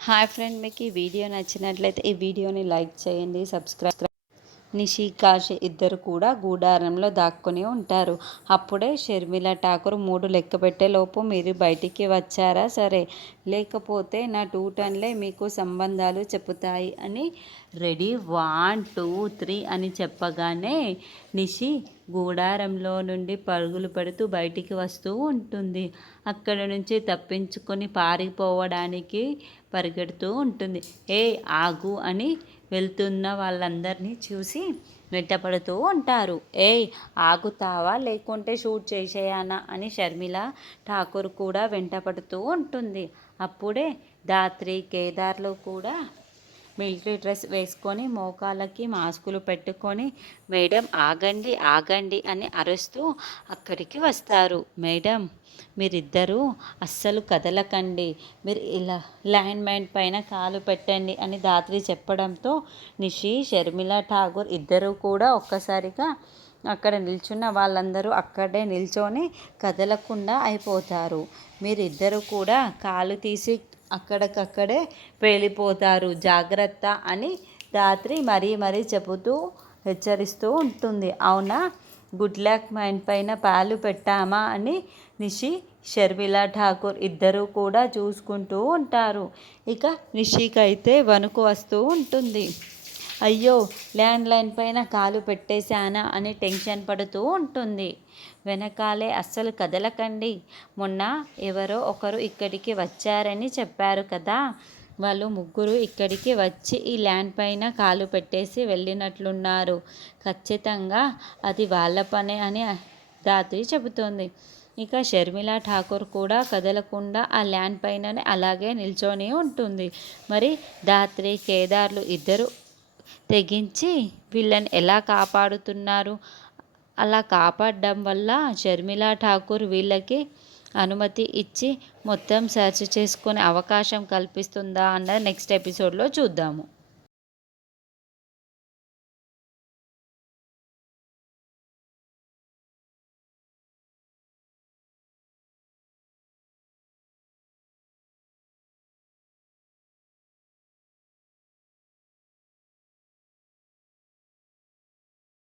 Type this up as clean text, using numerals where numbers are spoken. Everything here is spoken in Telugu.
హాయ్ ఫ్రెండ్, మీకు ఈ వీడియో నచ్చినట్లయితే ఈ వీడియోని లైక్ చేయండి, సబ్స్క్రైబ్. నిషి కాశీ ఇద్దరు కూడా గూడారంలో దాక్కుని ఉంటారు. అప్పుడే షర్మిల ఠాకూర్ 3 లెక్క పెట్టేలోపు మీరు బయటికి వచ్చారా సరే, లేకపోతే నా 2 టన్లే మీకు సంబంధాలు చెప్పుతాయి అని రెడీ 1 2 3 అని చెప్పగానే నిషి గూడారంలో నుండి పరుగులు పెడుతూ బయటికి వస్తూ ఉంటుంది. అక్కడ నుంచి తప్పించుకొని పారిపోవడానికి పరిగెడుతూ ఉంటుంది. ఏ ఆగు అని వెళ్తున్న వాళ్ళందరినీ చూసి వెంటపడుతూ ఉంటారు. ఏయ్ ఆగుతావా లేకుంటే షూట్ చేసేయానా అని షర్మిల ఠాకూర్ కూడా వెంటపడుతూ ఉంటుంది. అప్పుడే ధాత్రి కేదార్లు కూడా మిలిటరీ డ్రెస్ వేసుకొని మోకాళ్ళకి మాస్కులు పెట్టుకొని మేడం ఆగండి ఆగండి అని అరుస్తూ అక్కడికి వస్తారు. మేడం మీరిద్దరూ అస్సలు కదలకండి, మీరు ఇలా ల్యాండ్ మైన్ పైన కాలు పెట్టండి అని ధాత్రి చెప్పడంతో నిషి షర్మిల ఠాకూర్ ఇద్దరూ కూడా ఒక్కసారిగా అక్కడ నిల్చున్న వాళ్ళందరూ అక్కడే నిల్చొని కదలకుండా అయిపోతారు. మీరిద్దరూ కూడా కాలు తీసి అక్కడికక్కడే పేలిపోతారు, జాగ్రత్త అని ధాత్రి మరీ చెబుతూ హెచ్చరిస్తూ ఉంటుంది. అవునా, గుడ్ లక్ మైండ్ పైన పాలు పెట్టామా అని నిషి షర్మిల ఠాకూర్ ఇద్దరూ కూడా చూసుకుంటూ ఉంటారు. ఇక నిషికైతే వణుకు వస్తూ ఉంటుంది. అయ్యో ల్యాండ్ లైన్ పైన కాలు పెట్టేశానా అని టెన్షన్ పడుతూ ఉంటుంది. వెనకాలే అస్సలు కదలకండి, మొన్న ఎవరో ఒకరు ఇక్కడికి వచ్చారని చెప్పారు కదా, వాళ్ళు ముగ్గురు ఇక్కడికి వచ్చి ఈ ల్యాండ్ పైన కాలు పెట్టేసి వెళ్ళినట్లున్నారు, ఖచ్చితంగా అది వాళ్ళ పనే అని ధాత్రి చెబుతోంది. ఇక షర్మిల ఠాకూర్ కూడా కదలకుండా ఆ ల్యాండ్ పైననే అలాగే నిల్చొని ఉంటుంది. మరి ధాత్రి కేదార్లు ఇద్దరు తెగించి వీళ్ళని ఎలా కాపాడుతున్నారు? అలా కాపాడడం వల్ల షర్మిల ఠాకూర్ వీళ్ళకి అనుమతి ఇచ్చి మొత్తం సెర్చ్ చేసుకునే అవకాశం కల్పిస్తుందా అన్నది నెక్స్ట్ ఎపిసోడ్లో చూద్దాము.